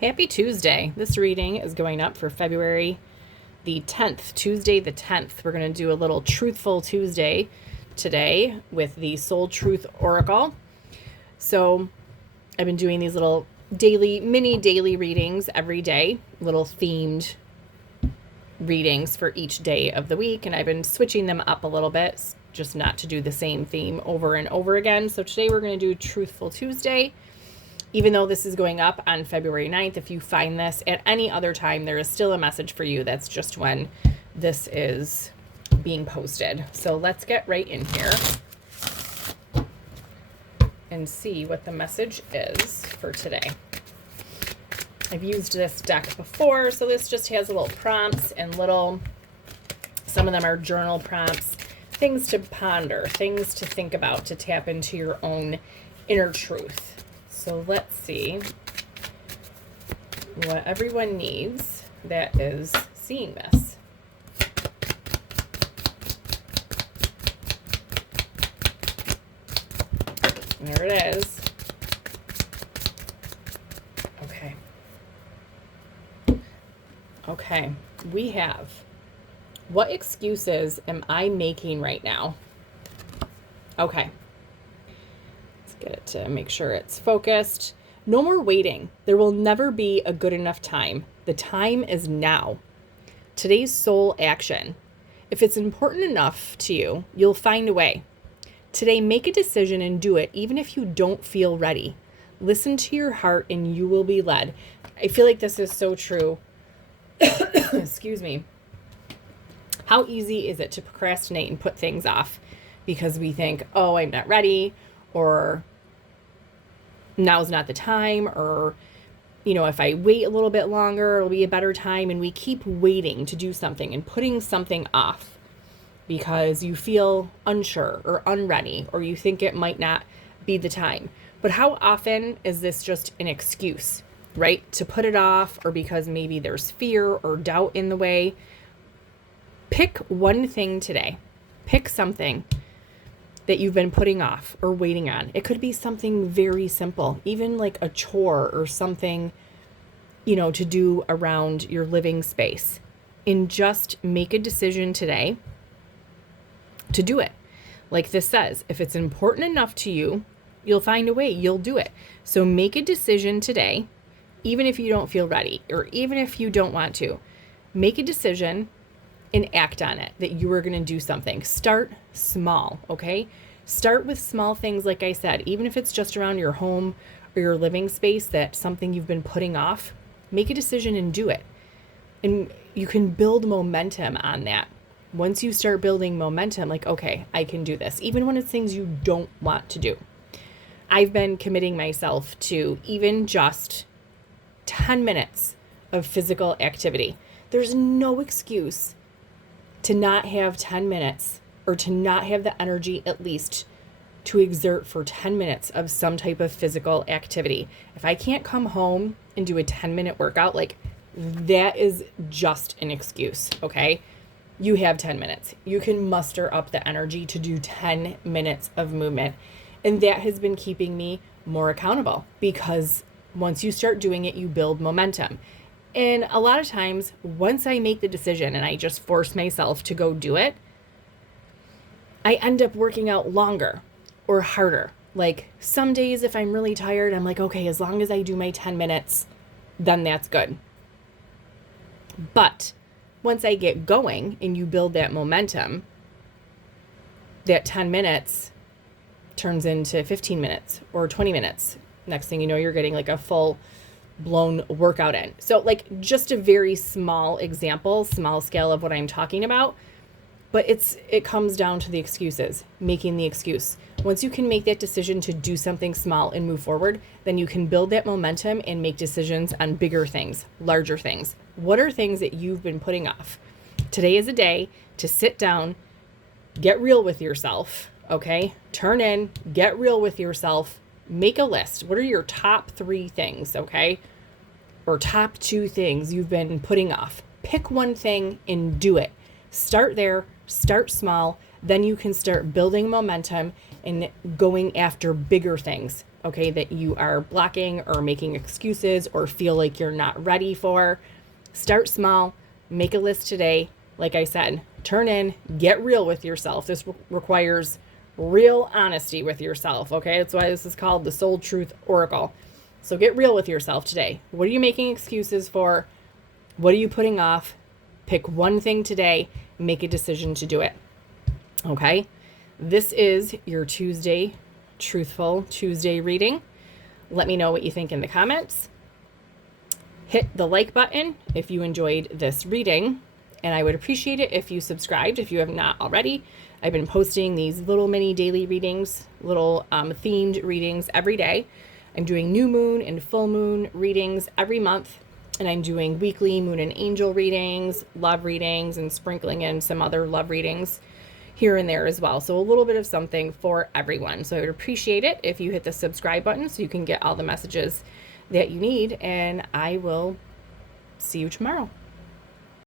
Happy Tuesday. This reading is going up for February the 10th, Tuesday the 10th. We're going to do a little Truthful Tuesday today with the Soul Truth Oracle. So I've been doing these little mini daily readings every day, little themed readings for each day of the week. And I've been switching them up a little bit, just not to do the same theme over and over again. So today we're going to do Truthful Tuesday. Even though this is going up on February 9th, if you find this at any other time, there is still a message for you. That's just when this is being posted. So let's get right in here and see what the message is for today. I've used this deck before, so this just has little prompts and some of them are journal prompts, things to ponder, things to think about, to tap into your own inner truth. So let's see what everyone needs that is seeing this. There it is. Okay, we have, what excuses am I making right now? Okay. Get it to make sure it's focused. No more waiting. There will never be a good enough time. The time is now. Today's soul action. If it's important enough to you, you'll find a way. Today, make a decision and do it, even if you don't feel ready. Listen to your heart and you will be led. I feel like this is so true. Excuse me. How easy is it to procrastinate and put things off because we think, oh, I'm not ready, or now's not the time, or, if I wait a little bit longer, it'll be a better time. And we keep waiting to do something and putting something off because you feel unsure or unready, or you think it might not be the time. But how often is this just an excuse, right? To put it off, or because maybe there's fear or doubt in the way. Pick one thing today. Pick something that you've been putting off or waiting on. It could be something very simple, even like a chore or something, to do around your living space. And just make a decision today to do it. Like this says, if it's important enough to you, you'll find a way, you'll do it. So make a decision today, even if you don't feel ready, or even if you don't want to. Make a decision and act on it, that you are going to do something. Start small, okay? Start with small things, like I said, even if it's just around your home or your living space, that's something you've been putting off. Make a decision and do it. And you can build momentum on that. Once you start building momentum, like, okay, I can do this, even when it's things you don't want to do. I've been committing myself to even just 10 minutes of physical activity. There's no excuse to not have 10 minutes or to not have the energy at least to exert for 10 minutes of some type of physical activity. If I can't come home and do a 10-minute workout, that is just an excuse, okay? You have 10 minutes. You can muster up the energy to do 10 minutes of movement. And that has been keeping me more accountable, because once you start doing it, you build momentum. And a lot of times, once I make the decision and I just force myself to go do it, I end up working out longer or harder. Like some days, if I'm really tired, I'm like, okay, as long as I do my 10 minutes, then that's good. But once I get going and you build that momentum, that 10 minutes turns into 15 minutes or 20 minutes. Next thing you know, you're getting like a full blown workout in. So just a very small example, small scale of what I'm talking about, but it comes down to the excuses, making the excuse. Once you can make that decision to do something small and move forward, then you can build that momentum and make decisions on bigger things, larger things. What are things that you've been putting off? Today is a day to sit down, get real with yourself, okay? Turn in, get real with yourself. Make a list. What are your top 3 things, okay? Or top 2 things you've been putting off. Pick one thing and do it. Start there, start small, then you can start building momentum and going after bigger things, okay, that you are blocking or making excuses or feel like you're not ready for. Start small, make a list today. Like I said, turn in, get real with yourself. This requires real honesty with yourself, okay? That's why this is called the Soul Truth Oracle. So get real with yourself today. What are you making excuses for? What are you putting off? Pick one thing today, make a decision to do it, okay? This is your Tuesday, Truthful Tuesday reading. Let me know what you think in the comments. Hit the like button if you enjoyed this reading, and I would appreciate it if you subscribed if you have not already. I've been posting these little mini daily readings, little themed readings every day. I'm doing new moon and full moon readings every month, and I'm doing weekly moon and angel readings, love readings, and sprinkling in some other love readings here and there as well. So a little bit of something for everyone. So I would appreciate it if you hit the subscribe button so you can get all the messages that you need, and I will see you tomorrow.